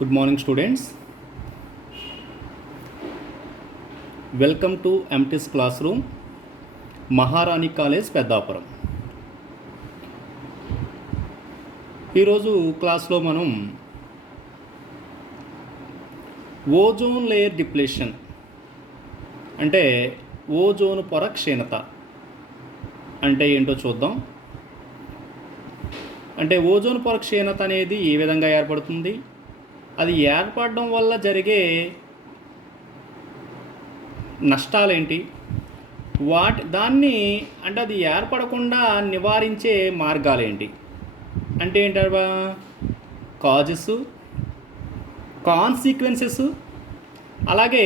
Good morning, students. Welcome to MT's classroom, మహారాణి college Peddapuram. ఈరోజు క్లాస్లో మనం ఓజోన్ లేయర్ డిప్లేషన్ అంటే ఓజోన్ పొర క్షీణత అంటే ఏంటో చూద్దాం. అంటే ఓజోన్ పొర క్షీణత అనేది ఏ విధంగా ఏర్పడుతుంది, అది ఏర్పడడం వల్ల జరిగే నష్టాలేంటి, దాన్ని అంటే అది ఏర్పడకుండా నివారించే మార్గాలేంటి అంటే ఏంటబ్బా, కాజెస్, కాన్సిక్వెన్సెస్, అలాగే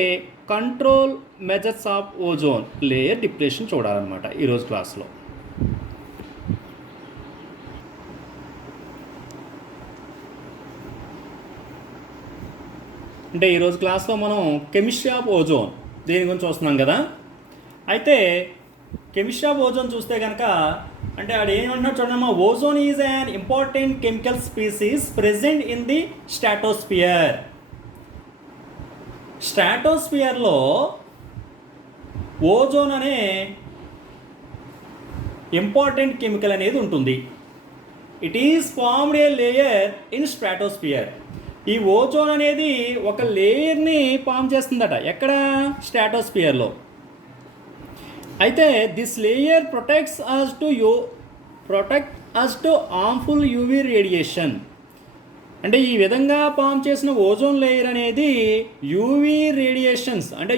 control measures of ozone layer depletion చూడాలన్నమాట ఈరోజు క్లాస్లో. అంటే ఈరోజు క్లాస్లో మనం కెమిస్ట్రీ ఆఫ్ ఓజోన్ దీని గురించి చూస్తున్నాం కదా. అయితే కెమిస్ట్రీ ఆఫ్ ఓజోన్ చూస్తే కనుక అంటే ఆడు ఏమంటున్నాడు చూడమ్మా, ozone is an important chemical species present in the stratosphere. స్ట్రాటోస్ఫియర్లో ఓజోన్ అనే ఇంపార్టెంట్ కెమికల్ అనేది ఉంటుంది. It is formed a layer in stratosphere. ఈ ఓజోన్ అనేది ఒక లేయర్ని ఫామ్ చేస్తుందట. ఎక్కడ? స్ట్రాటోస్ఫియర్లో. అయితే this layer protect us to harmful UV radiation. అంటే ఈ విధంగా ఫామ్ చేసిన ఓజోన్ లేయర్ అనేది యూవీ రేడియేషన్స్ అంటే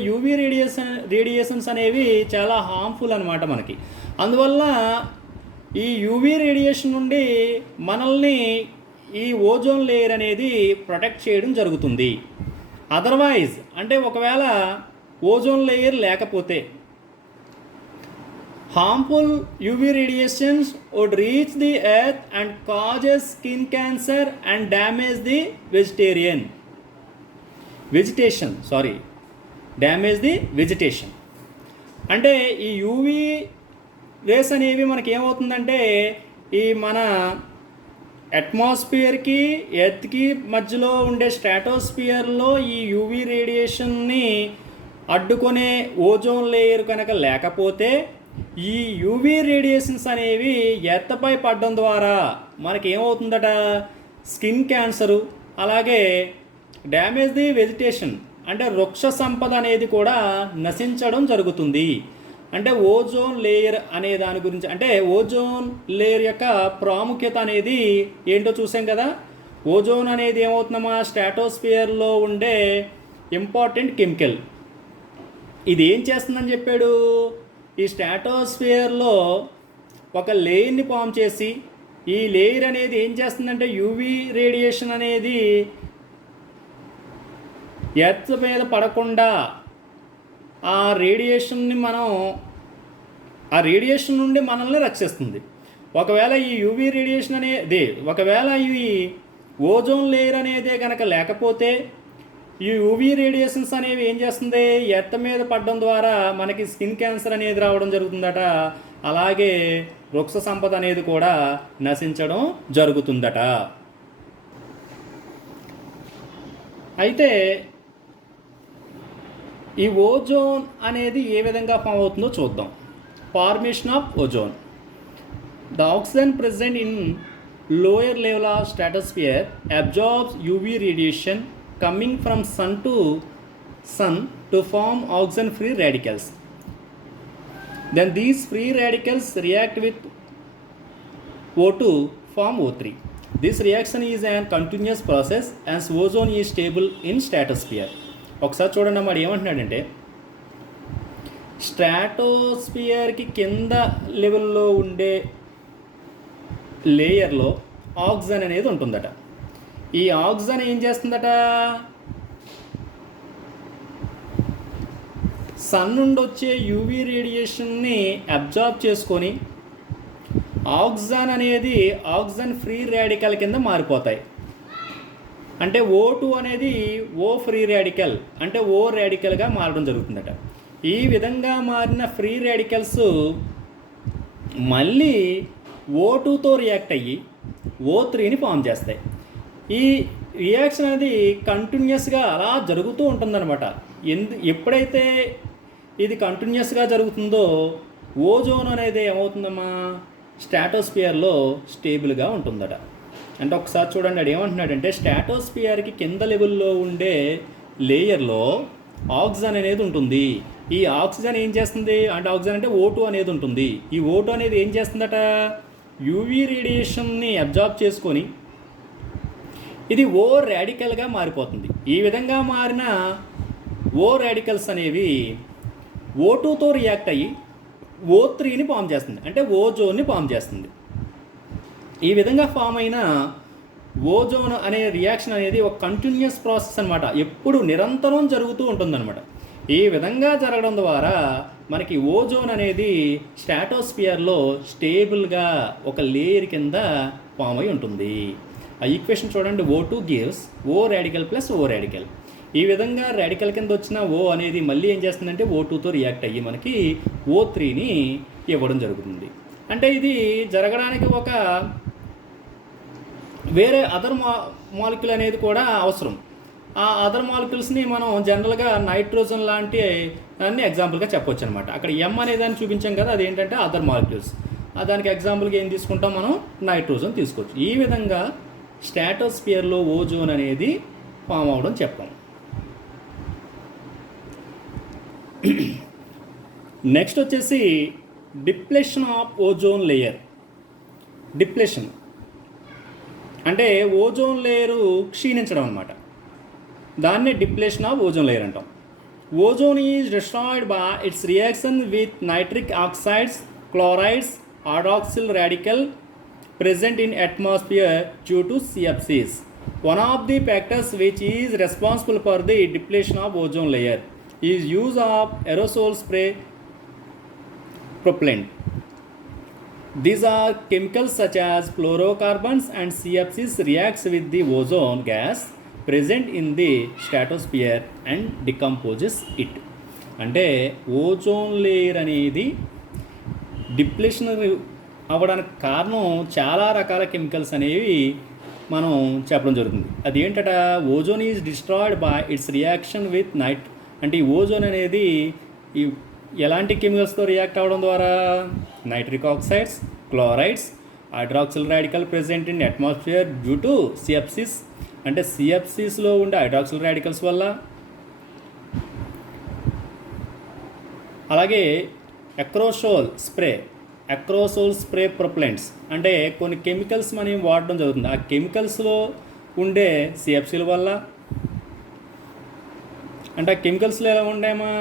రేడియేషన్స్ అనేవి చాలా హార్మ్ఫుల్ అనమాట మనకి. అందువల్ల ఈ యూవీ రేడియేషన్ నుండి మనల్ని ఈ ఓజోన్ లేయర్ అనేది ప్రొటెక్ట్ చేయడం జరుగుతుంది. అదర్వైజ్ అంటే ఒకవేళ ఓజోన్ లేయర్ లేకపోతే harmful UV radiations would reach the earth and causes skin cancer and damage the vegetation. అంటే ఈ యూవీ రేస్ అనేవి మనకి ఏమవుతుందంటే ఈ మన అట్మాస్ఫియర్కి ఎర్త్కి మధ్యలో ఉండే స్ట్రాటోస్ఫియర్లో ఈ యూవీ రేడియేషన్ని అడ్డుకునే ఓజోన్ లేయర్ కనుక లేకపోతే ఈ యూవీ రేడియేషన్స్ అనేవి ఎర్త్పై పడడం ద్వారా మనకి ఏమవుతుందట, స్కిన్ క్యాన్సరు, అలాగే డ్యామేజ్ ది వెజిటేషన్ అంటే వృక్ష సంపద అనేది కూడా నశించడం జరుగుతుంది. అంటే ఓజోన్ లేయర్ అనే దాని గురించి అంటే ఓజోన్ లేయర్ యొక్క ప్రాముఖ్యత అనేది ఏంటో చూసాం కదా. ఓజోన్ అనేది ఏమవుతుందమ్మా, స్ట్రాటోస్ఫియర్లో ఉండే ఇంపార్టెంట్ కెమికల్. ఇది ఏం చేస్తుందని చెప్పాడు, ఈ స్ట్రాటోస్ఫియర్లో ఒక లేయర్ని ఫామ్ చేసి ఈ లేయర్ అనేది ఏం చేస్తుందంటే యూవీ రేడియేషన్ అనేది ఎర్త్ మీద పడకుండా ఆ రేడియేషన్ నుండి మనల్ని రక్షిస్తుంది. ఒకవేళ ఈ యూవీ రేడియేషన్ అనేది ఒకవేళ ఈ ఓజోన్ లేయర్ అనేది కనుక లేకపోతే ఈ యూవీ రేడియేషన్స్ అనేవి ఏం చేస్తుంది, ఎర్త్ మీద పడడం ద్వారా మనకి స్కిన్ క్యాన్సర్ అనేది రావడం జరుగుతుందట. అలాగే వృక్ష సంపద అనేది కూడా నశించడం జరుగుతుందట. అయితే ఈ ఓజోన్ అనేది ఏ విధంగా ఫామ్ అవుతుందో చూద్దాం. Formation of ozone. The oxygen present in lower level of stratosphere absorbs UV radiation coming from sun to form oxygen free radicals. Then these free radicals react with O2 form O3. This reaction is a continuous process as ozone is stable in stratosphere. ఒకసారి చూడండి అమ్మ, ఏమంటున్నాడంటే స్ట్రాటోస్ఫియర్కి కింద లెవెల్లో ఉండే లేయర్లో oxygen అనేది ఉంటుందట. ఈ ఆక్సిజన్ ఏం చేస్తుందట, సన్ నుండి వచ్చే యూవీ రేడియేషన్ని అబ్జార్బ్ చేసుకొని ఆక్సిజన్ ఫ్రీ రాడికల్ కింద మారిపోతాయి. అంటే O2 అనేది ఓ ఫ్రీ రాడికల్ అంటే ఓ రాడికల్గా మారడం జరుగుతుందట. ఈ విధంగా మారిన ఫ్రీ రాడికల్స్ మళ్ళీ O2తో రియాక్ట్ అయ్యి O3ని ఫామ్ చేస్తాయి. ఈ రియాక్షన్ అనేది కంటిన్యూస్గా అలా జరుగుతూ ఉంటుందన్నమాట. ఎప్పుడైతే ఇది కంటిన్యూస్గా జరుగుతుందో ఓజోన్ అనేది ఏమవుతుందమ్మా, స్ట్రాటోస్ఫియర్లో స్టేబుల్గా ఉంటుందట. అంటే ఒకసారి చూడండి, అది ఏమంటున్నాడంటే స్ట్రాటోస్ఫియర్కి కింద లెవెల్లో ఉండే లేయర్లో ఆక్సిజన్ అనేది ఉంటుంది. ఈ ఆక్సిజన్ ఏం చేస్తుంది అంటే, ఆక్సిజన్ అంటే O2 అనేది ఉంటుంది. ఈ O2 అనేది ఏం చేస్తుందట, యూవీ రేడియేషన్ని అబ్జార్బ్ చేసుకొని ఇది ఓ రాడికల్గా మారిపోతుంది. ఈ విధంగా మారిన ఓ రాడికల్స్ అనేవి O2తో రియాక్ట్ అయ్యి O3ని ఫామ్ చేస్తుంది, అంటే ఓజోన్ని ఫామ్ చేస్తుంది. ఈ విధంగా ఫామ్ అయిన ఓజోన్ అనే రియాక్షన్ అనేది ఒక కంటిన్యూస్ ప్రాసెస్ అనమాట, ఎప్పుడు నిరంతరం జరుగుతూ ఉంటుందన్నమాట. ఈ విధంగా జరగడం ద్వారా మనకి ఓజోన్ అనేది స్ట్రాటోస్ఫియర్లో స్టేబుల్గా ఒక లేయర్ కింద ఫామ్ అయి ఉంటుంది. ఆ ఈక్వేషన్ చూడండి, O2 gives O radical plus O radical. ఈ విధంగా రాడికల్ కింద వచ్చిన O అనేది మళ్ళీ ఏం చేస్తుందంటే O2తో రియాక్ట్ అయ్యి మనకి O3ని ఇవ్వడం జరుగుతుంది. అంటే ఇది జరగడానికి ఒక వేరే అదర్ మాలిక్యూల్ అనేది కూడా అవసరం. ఆ అదర్ మాలిక్యూల్స్ని మనం జనరల్గా నైట్రోజన్ లాంటి దాన్ని ఎగ్జాంపుల్గా చెప్పొచ్చు అనమాట. అక్కడ M అనే దాన్ని చూపించాం కదా, అదేంటంటే అదర్ మాలిక్యూల్స్. దానికి ఎగ్జాంపుల్గా ఏం తీసుకుంటాం మనం, నైట్రోజన్ తీసుకోవచ్చు. ఈ విధంగా స్ట్రాటోస్ఫియర్లో ఓజోన్ అనేది ఫామ్ అవడం చెప్పాం. నెక్స్ట్ వచ్చేసి డిప్లెషన్ ఆఫ్ ఓజోన్ లేయర్. డిప్లెషన్ అంటే ఓజోన్ లేయరు క్షీణించడం అనమాట. దాన్నే డిప్లెషన్ ఆఫ్ ఓజోన్ లేయర్ అంటాం. Ozone is destroyed by its reaction with nitric oxides, chlorides, hydroxyl radical present in atmosphere due to CFCs. One of the factors which is responsible for the depletion of ozone layer is use of aerosol spray propellant. These are chemicals such as fluorocarbons and CFCs reacts with the ozone gas present in the stratosphere and decomposes it. అంటే ozone layer అనేది డిప్లెషన్ అవ్వడానికి కారణం చాలా రకాల chemicals అనేవి మనం చెప్పడం జరుగుతుంది. అది ఏంటట, ozone is destroyed by its reaction with night. అంటే ఈ ఓజోన్ అనేది ఈ ఎలాంటి కెమికల్స్తో రియాక్ట్ అవ్వడం ద్వారా, nitric oxides, chlorides, hydroxyl radical present in atmosphere due to CFCs. అంటే సిఎఫ్సిస్లో ఉండే హైడ్రాక్సిల్ రాడికల్స్ వల్ల, అలాగే అక్రోసోల్ స్ప్రే ప్రొప్లెంట్స్. అంటే కొన్ని కెమికల్స్ మనం వాడడం జరుగుతుంది. ఆ కెమికల్స్లో ఉండే సిఎఫ్సీల వల్ల, అంటే ఆ కెమికల్స్లో ఎలా ఉంటాయమ్మా,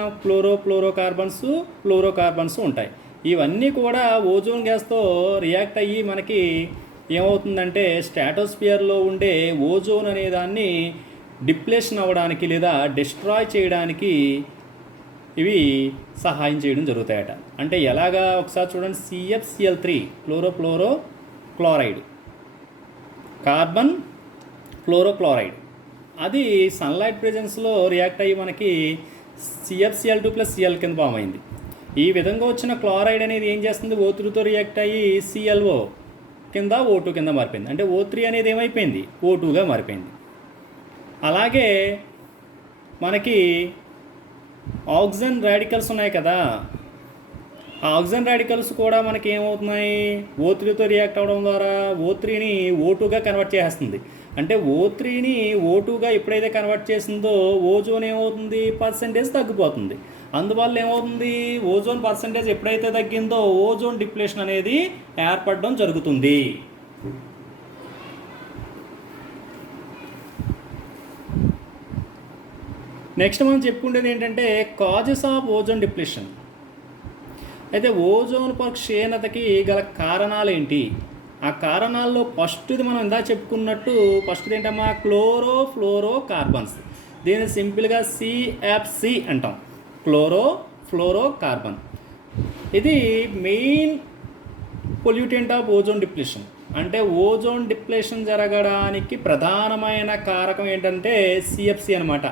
ఫ్లోరోకార్బన్స్ ఉంటాయి. ఇవన్నీ కూడా ఓజోన్ గ్యాస్తో రియాక్ట్ అయ్యి మనకి ఏమవుతుందంటే స్ట్రాటోస్ఫియర్లో ఉండే ఓజోన్ అనే దాన్ని డిప్లేషన్ అవ్వడానికి లేదా డిస్ట్రాయ్ చేయడానికి ఇవి సహాయం చేయడం జరుగుతాయట. అంటే ఎలాగా ఒకసారి చూడండి, CFCl3 క్లోరోక్లోరైడ్, కార్బన్ ఫ్లోరోక్లోరైడ్, అది సన్లైట్ ప్రెజెన్స్లో రియాక్ట్ అయ్యి మనకి CFCl2 + Cl కింద ఫామ్ అయింది. ఈ విధంగా వచ్చిన క్లోరైడ్ అనేది ఏం చేస్తుంది, O3తో రియాక్ట్ అయ్యి ClO కింద O2 కింద మారిపోయింది. అంటే O3 అనేది ఏమైపోయింది, O2గా మారిపోయింది. అలాగే మనకి ఆక్సిజన్ రాడికల్స్ ఉన్నాయి కదా, ఆ ఆక్సిజన్ రాడికల్స్ కూడా మనకి ఏమవుతున్నాయి, O3తో రియాక్ట్ అవ్వడం ద్వారా O3ని O2గా కన్వర్ట్ చేసేస్తుంది. అంటే O3ని O2గా ఎప్పుడైతే కన్వర్ట్ చేసిందో ఓజోన్ ఏమవుతుంది, పర్సెంటేజ్ తగ్గిపోతుంది. అందువల్ల ఏమవుతుంది, ఓజోన్ పర్సెంటేజ్ ఎప్పుడైతే తగ్గిందో ఓజోన్ డిప్లేషన్ అనేది ఏర్పడడం జరుగుతుంది. నెక్స్ట్ మనం చెప్పుకునేది ఏంటంటే కాజెస్ ఆఫ్ ఓజోన్ డిప్లేషన్. అయితే ఓజోన్ పొర క్షీణతకి గల కారణాలు ఏంటి, ఆ కారణాల్లో ఫస్ట్ది మనం ఇందా చెప్పుకున్నట్టు ఫస్ట్ది ఏంటమ్మా, ఫ్లోరోకార్బన్స్. దీన్ని సింపుల్గా CFC అంటాం, ఫ్లోరోకార్బన్. ఇది main pollutant of ozone depletion. అంటే ఓజోన్ డిప్లేషన్ జరగడానికి ప్రధానమైన కారకం ఏంటంటే CFC అనమాట.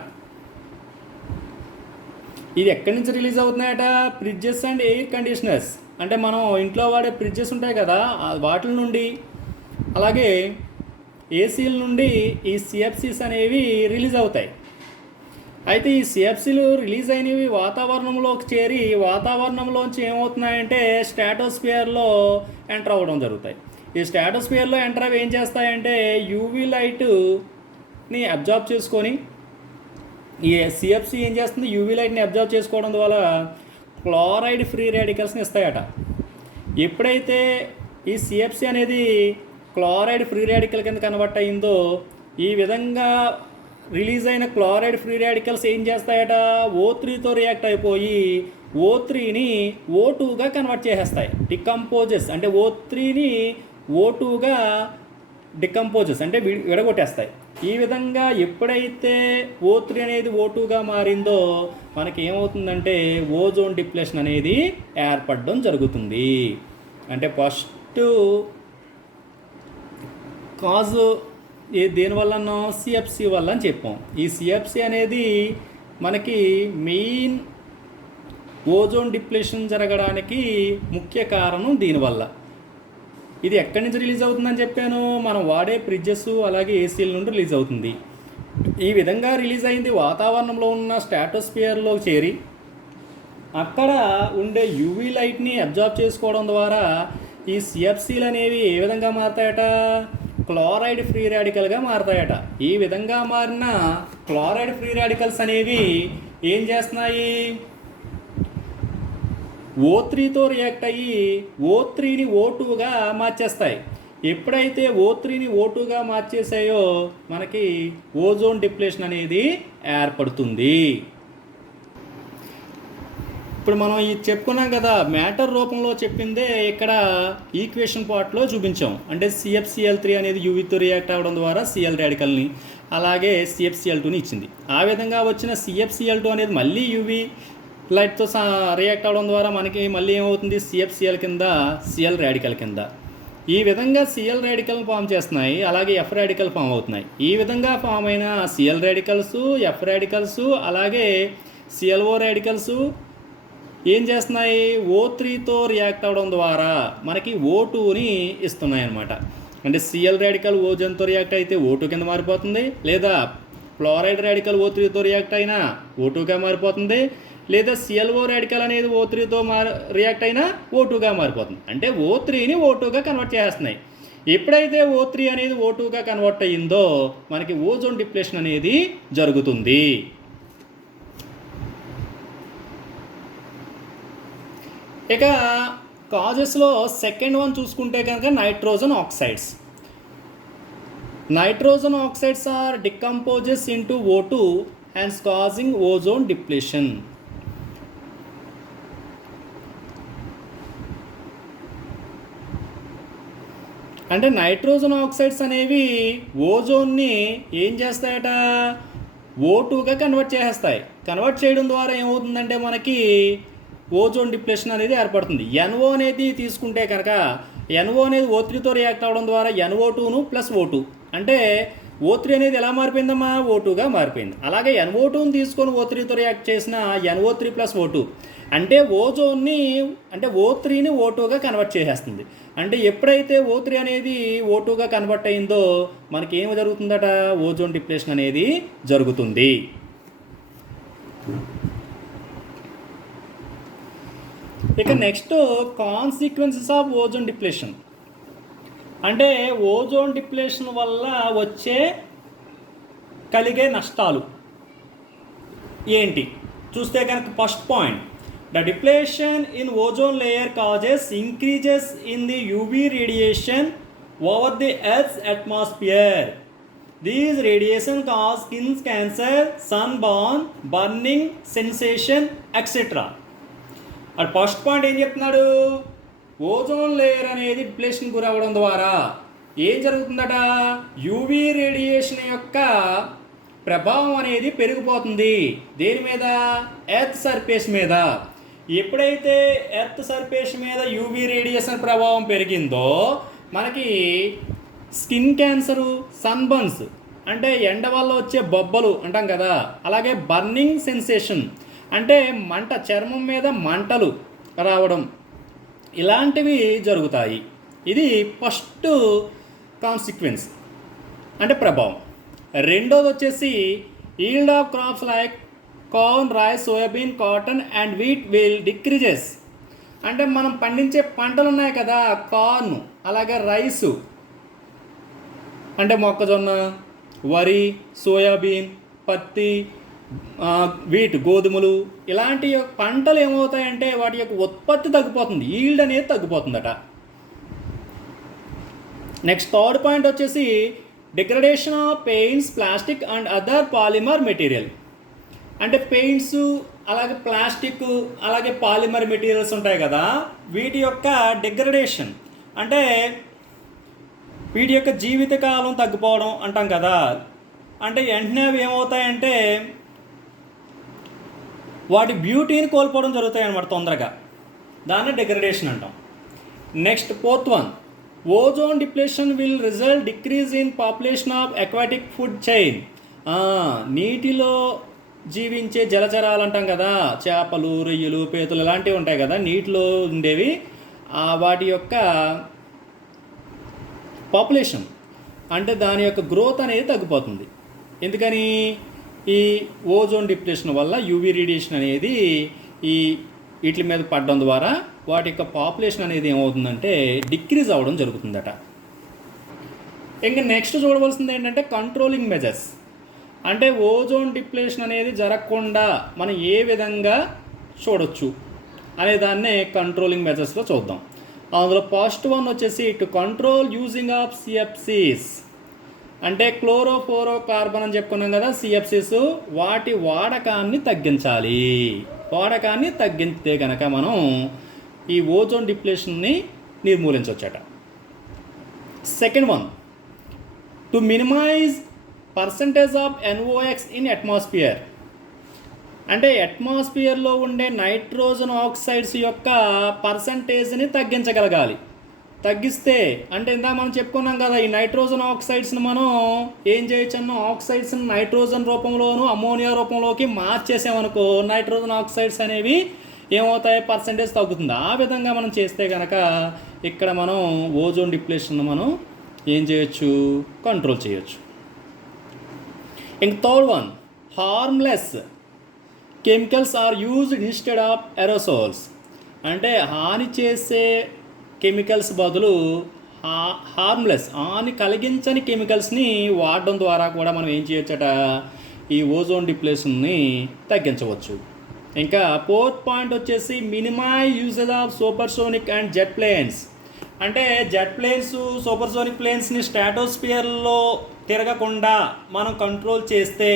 ఇది ఎక్కడి నుంచి రిలీజ్ అవుతున్నాయట, ఫ్రిడ్జెస్ అండ్ ఎయిర్ కండిషనర్స్. అంటే మనం ఇంట్లో వాడే ఫ్రిడ్జెస్ ఉంటాయి కదా, వాటి నుండి, అలాగే ఏసీల నుండి ఈ సిఎఫ్సీస్ అనేవి రిలీజ్ అవుతాయి. అయితే ఈ సిఎఫ్సీలు రిలీజ్ అయినవి వాతావరణంలోకి చేరి వాతావరణంలోంచి ఏమవుతున్నాయంటే స్ట్రాటోస్ఫియర్లో ఎంటర్ అవ్వడం జరుగుతాయి. ఈ స్ట్రాటోస్ఫియర్లో ఎంటర్ అవి ఏం చేస్తాయంటే యూవీ లైట్ని అబ్జార్బ్ చేసుకొని, ఈ సిఎఫ్సీ ఏం చేస్తుంది, యూవీ లైట్ని అబ్జార్బ్ చేసుకోవడం ద్వారా క్లోరైడ్ ఫ్రీ రాడికల్స్ని ఇస్తాయట. ఎప్పుడైతే ఈ సిఎఫ్సీ అనేది క్లోరైడ్ ఫ్రీ రాడికల్ కింద కన్వర్ట్ అయిందో, ఈ విధంగా రిలీజ్ అయిన క్లోరైడ్ ఫ్రీ రాడికల్స్ ఏం చేస్తాయట, O3తో రియాక్ట్ అయిపోయి O3ని O2గా కన్వర్ట్ చేసేస్తాయి. డికంపోజెస్ అంటే O3ని O2గా డికంపోజెస్ అంటే విడగొట్టేస్తాయి. ఈ విధంగా ఎప్పుడైతే O3 అనేది O2గా మారిందో మనకి ఏమవుతుందంటే ఓజోన్ డిప్లేషన్ అనేది ఏర్పడడం జరుగుతుంది. అంటే ఫస్ట్ కాజు దేనివల్లనో సిఎఫ్సి వల్ల అని చెప్పాం. ఈ సిఎఫ్సి అనేది మనకి మెయిన్ ఓజోన్ డిప్లేషన్ జరగడానికి ముఖ్య కారణం దీనివల్ల. ఇది ఎక్కడి నుంచి రిలీజ్ అవుతుందని చెప్పాను, మనం వాడే ఫ్రిడ్జెస్ అలాగే ఏసీల నుండి రిలీజ్ అవుతుంది. ఈ విధంగా రిలీజ్ అయింది వాతావరణంలో ఉన్న స్ట్రాటోస్ఫియర్లో చేరి అక్కడ ఉండే యూవీ లైట్ని అబ్జార్బ్ చేసుకోవడం ద్వారా ఈ సిఎఫ్సీలు అనేవి ఏ విధంగా మారుతాయట, క్లోరైడ్ ఫ్రీ రాడికల్గా మారుతాయట. ఈ విధంగా మారిన క్లోరైడ్ ఫ్రీ రాడికల్స్ అనేవి ఏం చేస్తున్నాయి, O3తో రియాక్ట్ అయ్యి O3ని O2గా మార్చేస్తాయి. ఎప్పుడైతే O3ని O2గా మార్చేసాయో మనకి ఓజోన్ డిప్లేషన్ అనేది ఏర్పడుతుంది. ఇప్పుడు మనం ఇది చెప్పుకున్నాం కదా, మ్యాటర్ రూపంలో చెప్పిందే ఇక్కడ ఈక్వేషన్ పార్ట్లో చూపించాం. అంటే CFCl3 అనేది యూవీతో రియాక్ట్ అవ్వడం ద్వారా Cl రాడికల్ని, అలాగే CFCl2ని ఇచ్చింది. ఆ విధంగా వచ్చిన CFCl2 అనేది మళ్ళీ యూవీ లైట్తో రియాక్ట్ అవ్వడం ద్వారా మనకి మళ్ళీ ఏమవుతుంది, CFCl కింద Cl రాడికల్ కింద. ఈ విధంగా Cl రాడికల్ ఫామ్ చేస్తున్నాయి, అలాగే F రాడికల్ ఫామ్ అవుతున్నాయి. ఈ విధంగా ఫామ్ అయిన Cl రాడికల్స్, F రాడికల్స్, అలాగే ClO రాడికల్స్ ఏం చేస్తున్నాయి, O3తో రియాక్ట్ అవ్వడం ద్వారా మనకి O2ని ఇస్తున్నాయి అన్నమాట. అంటే Cl రాడికల్ ఓజోన్తో రియాక్ట్ అయితే O2 కింద మారిపోతుంది, లేదా క్లోరైడ్ రాడికల్ O3తో రియాక్ట్ అయినా O2గా మారిపోతుంది, లేదా ClO రాడికల్ అనేది O3తో రియాక్ట్ అయినా O2గా మారిపోతుంది. అంటే O3ని O2గా కన్వర్ట్ చేస్తున్నాయి. ఎప్పుడైతే O3 అనేది O2గా కన్వర్ట్ అయ్యిందో మనకి ఓజోన్ డిప్లేషన్ అనేది జరుగుతుంది. ఇక కాజెస్లో సెకండ్ వన్ చూసుకుంటే కనుక nitrogen oxides. Nitrogen oxides are decomposes into O2 and causing ozone depletion. అంటే నైట్రోజన్ ఆక్సైడ్స్ అనేవి ఓజోన్ని ఏం చేస్తాయట, O2గా కన్వర్ట్ చేసేస్తాయి. కన్వర్ట్ చేయడం ద్వారా ఏమవుతుందంటే మనకి ఓజోన్ డిప్లేషన్ అనేది ఏర్పడుతుంది. NO అనేది తీసుకుంటే కనుక NO అనేది O3తో రియాక్ట్ అవ్వడం ద్వారా NO2ను ప్లస్ O2 అంటే O3 అనేది ఎలా మారిపోయిందమ్మా, O2గా మారిపోయింది. అలాగే NO2ని తీసుకొని O3తో రియాక్ట్ చేసిన NO3 ప్లస్ O2 అంటే ఓజోన్ని అంటే O3ని O2గా కన్వర్ట్ చేసేస్తుంది. అంటే ఎప్పుడైతే O3 అనేది O2గా కన్వర్ట్ అయిందో మనకి ఏమి జరుగుతుందట, ఓజోన్ డిప్లేషన్ అనేది జరుగుతుంది. ఇక next consequences of ozone depletion. అంటే ఓజోన్ డిప్లేషన్ వల్ల వచ్చే కలిగే నష్టాలు ఏంటి చూస్తే కనుక, first point, the depletion in ozone layer causes increases in the UV radiation over the earth's atmosphere. These radiation cause skin cancer, sunburn, burning sensation etcetera. At first point ఏం చెప్తున్నాడు, ozone layer అనేది depletion గురవడం ద్వారా ఏం జరుగుతుందట, UV radiation యొక్క ప్రభావం అనేది పెరిగిపోతుంది. దేని మీద, ఎర్త్ సర్ఫేస్ మీద. ఎప్పుడైతే ఎర్త్ సర్ఫేస్ మీద యూవీ రేడియేషన్ ప్రభావం పెరిగిందో మనకి స్కిన్ క్యాన్సరు, సన్బర్న్స్ అంటే ఎండ వల్ల వచ్చే బొబ్బలు అంటాం కదా, అలాగే బర్నింగ్ సెన్సేషన్ అంటే మంట, చర్మం మీద మంటలు రావడం, ఇలాంటివి జరుగుతాయి. ఇది ఫస్ట్ కాన్సిక్వెన్స్. అంటే ప్రభావం. రెండోది వచ్చేసి yield of crops like corn, rice, soybean, cotton and wheat will decreases. అంటే మనం పండించే పంటలు ఉన్నాయి కదా, కార్న్, అలాగే రైసు అంటే మొక్కజొన్న, వరి, సోయాబీన్, పత్తి, వీట్ గోధుమలు, ఇలాంటి పంటలు ఏమవుతాయంటే వాటి యొక్క ఉత్పత్తి తగ్గిపోతుంది, ఈల్డ్ అనేది తగ్గిపోతుందట. నెక్స్ట్ థర్డ్ పాయింట్ వచ్చేసి degradation of paints, plastic and other polymer material. అంటే పెయింట్స్, అలాగే ప్లాస్టిక్, అలాగే పాలిమర్ మెటీరియల్స్ ఉంటాయి కదా, వీటి యొక్క డిగ్రేడేషన్ అంటే వీటి యొక్క జీవితకాలం తగ్గిపోవడం అంటాం కదా. అంటే వెంటనే అవి ఏమవుతాయంటే వాటి బ్యూటీని కోల్పోవడం జరుగుతాయి అన్నమాట తొందరగా, దాన్ని డిగ్రేడేషన్ అంటాం. Next fourth one, ozone depletion will result decrease in population of aquatic food chain. నీటిలో జీవించే జలచరాలు అంటాం కదా, చేపలు, రొయ్యలు, పీతలు ఇలాంటివి ఉంటాయి కదా నీటిలో ఉండేవి, వాటి యొక్క పాపులేషన్ అంటే దాని యొక్క గ్రోత్ అనేది తగ్గిపోతుంది. ఎందుకని? ఈ ఓజోన్ డిప్లేషన్ వల్ల యూవీ రేడియేషన్ అనేది వీటి మీద పడడం ద్వారా వాటి యొక్క పాపులేషన్ అనేది ఏమవుతుందంటే డిక్రీజ్ అవ్వడం జరుగుతుందట. ఇంకా నెక్స్ట్ చూడవలసింది ఏంటంటే కంట్రోలింగ్ మెజర్స్. అంటే ఓజోన్ డిప్లేషన్ అనేది జరగకుండా మనం ఏ విధంగా చూడొచ్చు అనే దాన్నే కంట్రోలింగ్ మెజర్స్లో చూద్దాం. అందులో ఫస్ట్ వన్ వచ్చేసి to control using of CFCs. అంటే క్లోరోఫ్లోరో కార్బన్ అని చెప్పుకున్నాం కదా, సిఎఫ్సిస్, వాటి వాడకాన్ని తగ్గించాలి. వాడకాన్ని తగ్గిస్తే కనుక మనం ఈ ఓజోన్ డిప్లేషన్ని నిర్మూలించవచ్చట. Second one to minimize percentage of NOx in atmosphere. అంటే అట్మాస్ఫియర్లో ఉండే నైట్రోజన్ ఆక్సైడ్స్ యొక్క పర్సంటేజ్ని తగ్గించగలగాలి. తగ్గిస్తే అంటే ఇందా మనం చెప్పుకున్నాం కదా, ఈ నైట్రోజన్ ఆక్సైడ్స్ని మనం ఏం చేయొచ్చు అన్న, ఆక్సైడ్స్ని నైట్రోజన్ రూపంలోను అమోనియా రూపంలోకి మార్చేసామనుకో, నైట్రోజన్ ఆక్సైడ్స్ అనేవి ఏమవుతాయి, పర్సంటేజ్ తగ్గుతుంది. ఆ విధంగా మనం చేస్తే కనుక ఇక్కడ మనం ఓజోన్ డిప్లేషన్ మనం ఏం చేయొచ్చు, కంట్రోల్ చేయొచ్చు. ఇంక third one, harmless chemicals are used instead of aerosols. అంటే హాని చేసే కెమికల్స్ బదులు హార్మ్లెస్, హాని కలిగించని కెమికల్స్ని వాడడం ద్వారా కూడా మనం ఏం చేయొచ్చట, ఈ ఓజోన్ డిప్లేషన్ని తగ్గించవచ్చు. ఇంకా ఫోర్త్ పాయింట్ వచ్చేసి minimize uses of supersonic and jet planes. అంటే జెట్ ప్లేన్స్, సూపర్సోనిక్ ప్లేన్స్ని స్ట్రాటోస్ఫియర్లో తిరగకుండా మనం కంట్రోల్ చేస్తే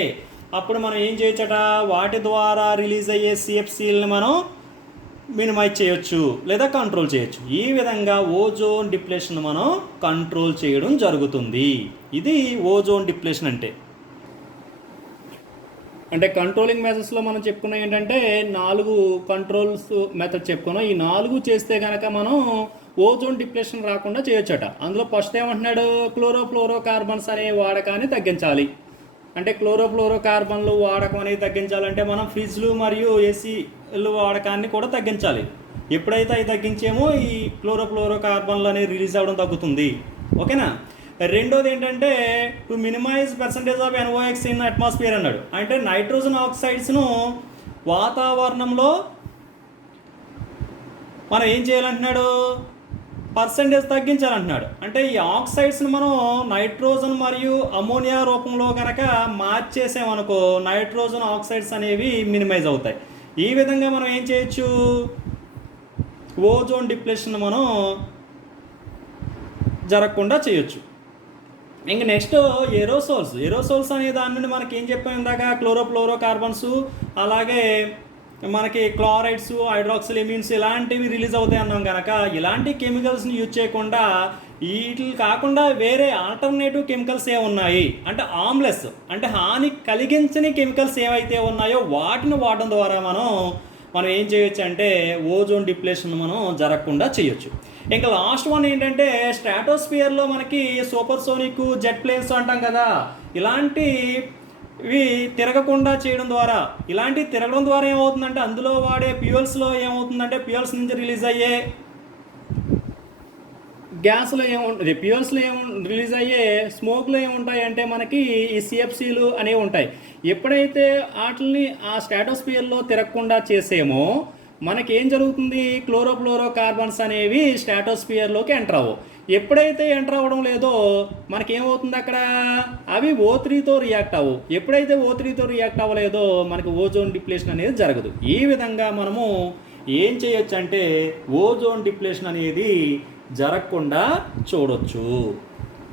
అప్పుడు మనం ఏం చేయొచ్చట, వాటి ద్వారా రిలీజ్ అయ్యే సిఎఫ్సీలని మనం మినిమైజ్ చేయొచ్చు లేదా కంట్రోల్ చేయొచ్చు. ఈ విధంగా ఓజోన్ డిప్లేషన్ మనం కంట్రోల్ చేయడం జరుగుతుంది. ఇది ఓజోన్ డిప్లేషన్ అంటే కంట్రోలింగ్ మెథడ్స్లో మనం చెప్పుకున్నాం ఏంటంటే 4 కంట్రోల్స్ మెథడ్ చెప్పుకున్నాం. ఈ 4 చేస్తే కనుక మనం ఓజోన్ డిప్లేషన్ రాకుండా చేయొచ్చట. అందులో ఫస్ట్ ఏమంటున్నాడు, క్లోరోఫ్లోరో కార్బన్స్ అనే వాడకాన్ని తగ్గించాలి. అంటే క్లోరోఫ్లోరో కార్బన్లు వాడకం అనేది తగ్గించాలంటే మనం ఫ్రిడ్జ్లు మరియు ఏసీలు వాడకాన్ని కూడా తగ్గించాలి. ఎప్పుడైతే అవి తగ్గించేమో ఈ క్లోరోఫ్లోరో కార్బన్లు అనేది రిలీజ్ అవ్వడం తగ్గుతుంది. ఓకేనా? రెండోది ఏంటంటే to minimize percentage of NOx in atmosphere అన్నాడు. అంటే నైట్రోజన్ ఆక్సైడ్స్ను వాతావరణంలో మనం ఏం చేయాలంటున్నాడు, పర్సంటేజ్ తగ్గించాలంటున్నాడు. అంటే ఈ ఆక్సైడ్స్ని మనం నైట్రోజన్ మరియు అమోనియా రూపంలో కనుక మార్చేసామనుకో, నైట్రోజన్ ఆక్సైడ్స్ అనేవి మినిమైజ్ అవుతాయి. ఈ విధంగా మనం ఏం చేయొచ్చు, ఓజోన్ డిప్లేషన్ మనం జరగకుండా చేయొచ్చు. ఇంక నెక్స్ట్ ఏరోసోల్స్ అనే దాని నుండి మనకి ఏం చెప్పాం ఇందాక, క్లోరోఫ్లోరో కార్బన్స్, అలాగే మనకి క్లోరైడ్స్, హైడ్రాక్సిల్ ఇలాంటివి రిలీజ్ అవుతాయి అన్నాం కనుక ఇలాంటి కెమికల్స్ని యూజ్ చేయకుండా వీటి కాకుండా వేరే ఆల్టర్నేటివ్ కెమికల్స్ ఏమున్నాయి అంటే ఆమ్లెస్, అంటే హాని కలిగించని కెమికల్స్ ఏవైతే ఉన్నాయో వాటిని వాడడం ద్వారా మనం ఏం చేయొచ్చు అంటే ఓజోన్ డిప్లేషన్ మనం జరగకుండా చేయొచ్చు. ఇంకా లాస్ట్ వన్ ఏంటంటే స్ట్రాటోస్ఫియర్లో మనకి సూపర్సోనిక్, జెట్ ప్లేన్స్ అంటాం కదా, ఇవి తిరగకుండా చేయడం ద్వారా, తిరగడం ద్వారా ఏమవుతుందంటే అందులో వాడే ఫ్యూయల్స్లో ఏమవుతుందంటే ఫ్యూయల్స్ నుంచి రిలీజ్ అయ్యే గ్యాస్లో ఏముంటుంది, ఫ్యూయల్స్లో రిలీజ్ అయ్యే స్మోక్లో ఏముంటాయి అంటే మనకి ఈ సిఎఫ్సీలు అనేవి ఉంటాయి. ఎప్పుడైతే వాటిని ఆ స్ట్రాటోస్ఫియర్లో తిరగకుండా చేసేమో మనకేం జరుగుతుంది, క్లోరోఫ్లోరో కార్బన్స్ అనేవి స్ట్రాటోస్ఫియర్లోకి ఎంటర్ అవ్వవు. ఎప్పుడైతే ఎంటర్ అవ్వడం లేదో మనకేమవుతుంది అక్కడ, అవి O3తో రియాక్ట్ అవ్వవు. ఎప్పుడైతే O3తో రియాక్ట్ అవ్వలేదో మనకి ఓజోన్ డిప్లేషన్ అనేది జరగదు. ఈ విధంగా మనము ఏం చేయొచ్చు అంటే ఓజోన్ డిప్లేషన్ అనేది జరగకుండా చూడొచ్చు.